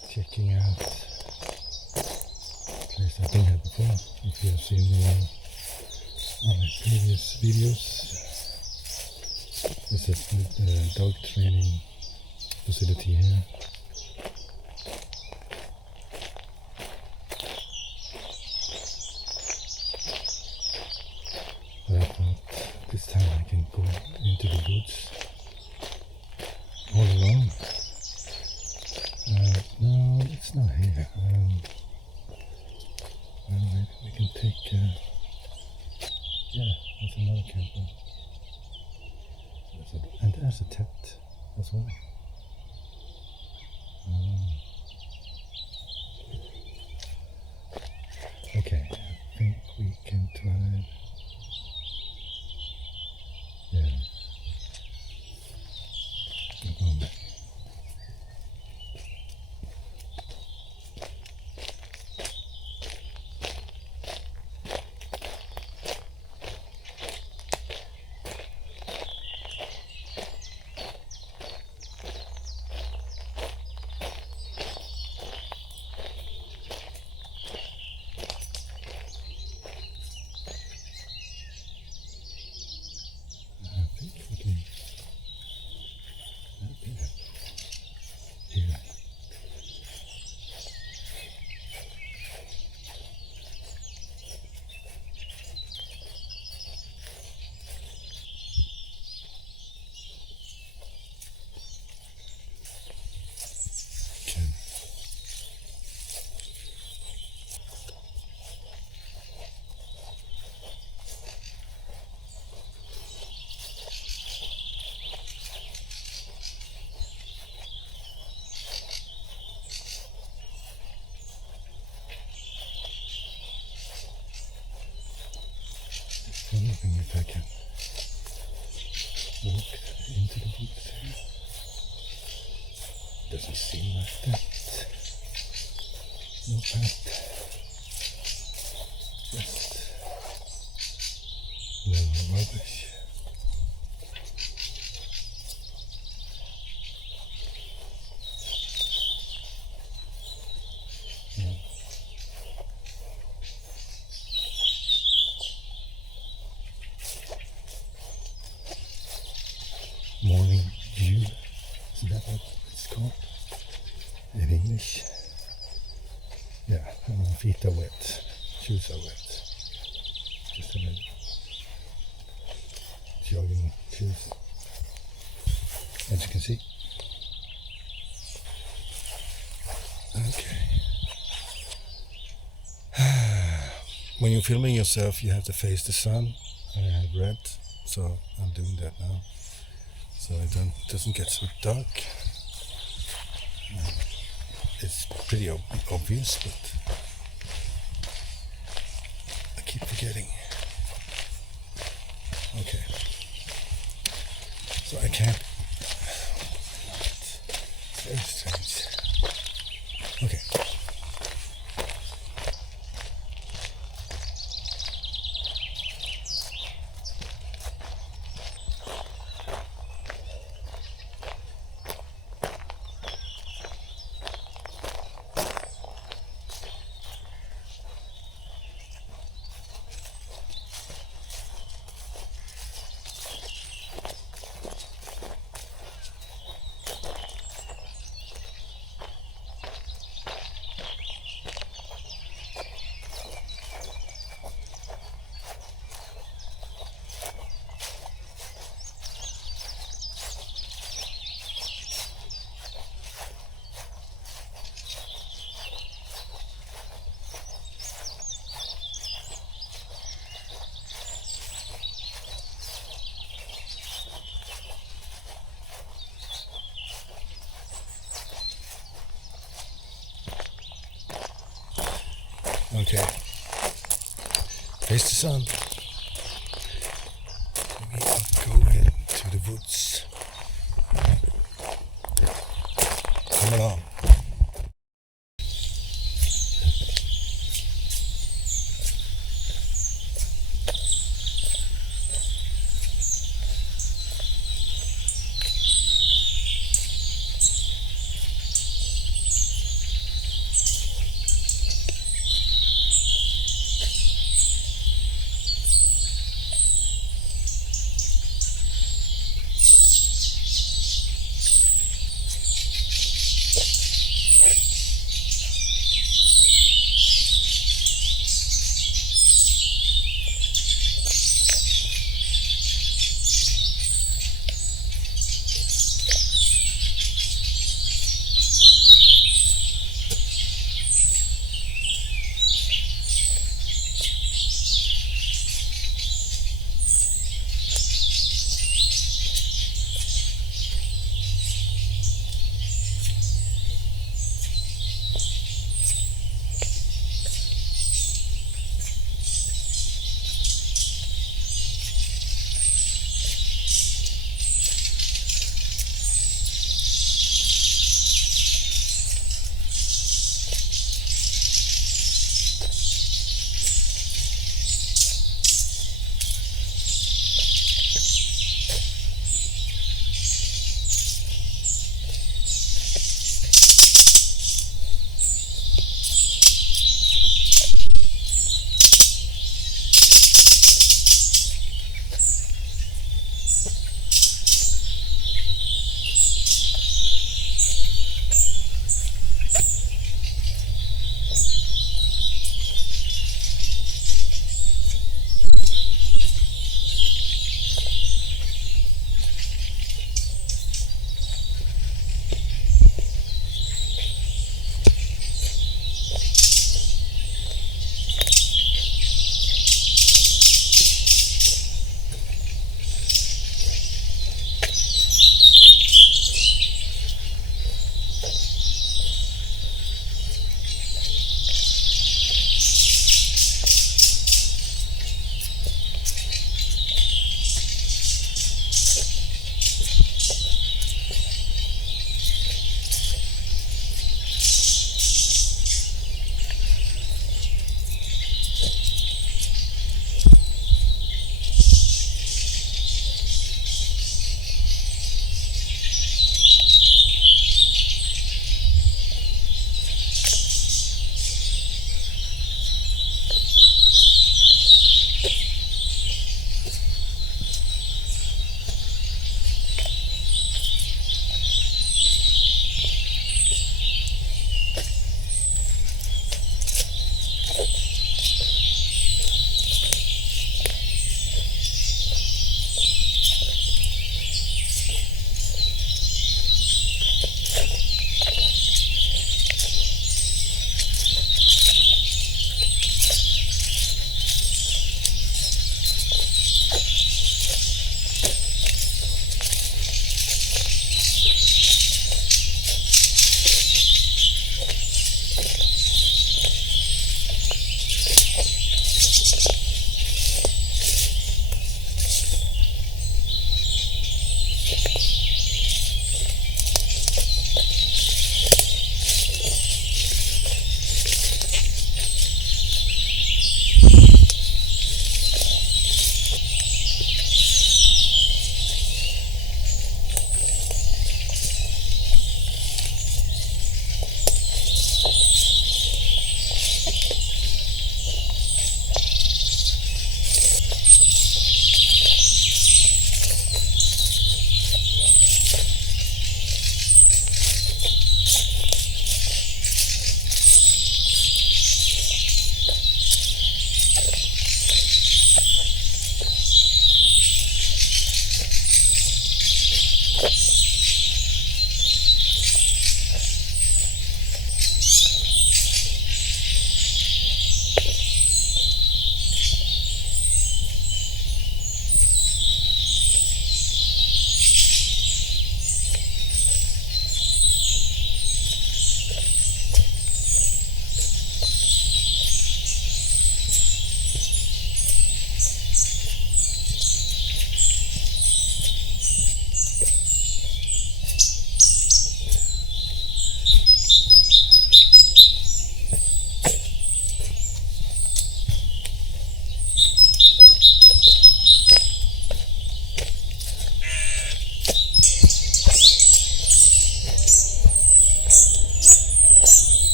Just checking out a place I've been here before. If you have seen my previous videos, this is the dog training facility here. But I thought this time I can go into the woods all alone. No, it's not here. Well, we can take. Yeah, there's another camper. And there's a tent as well. Okay, I think we can try. Yeah. We'll go back. Wondering if I can walk into the woods here. Doesn't seem like that. No path. Just no rubbish. Yeah. Morning dew, is that what it's called in English? Yeah, my feet are wet, shoes are wet. Just a minute. Jogging shoes, as you can see. Okay. When you're filming yourself, you have to face the sun. I have read, so I'm doing that now. So it doesn't get so dark. It's pretty obvious, but I keep forgetting. Okay. So I can't. It's very strange. Okay. Okay. Face the sun. We are going to the woods. Come along.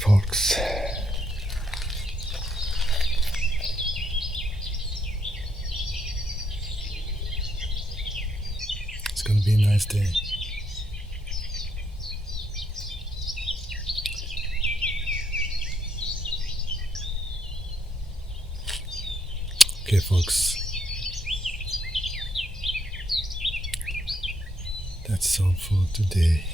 folks. It's gonna be a nice day. Okay, folks. That's all for today.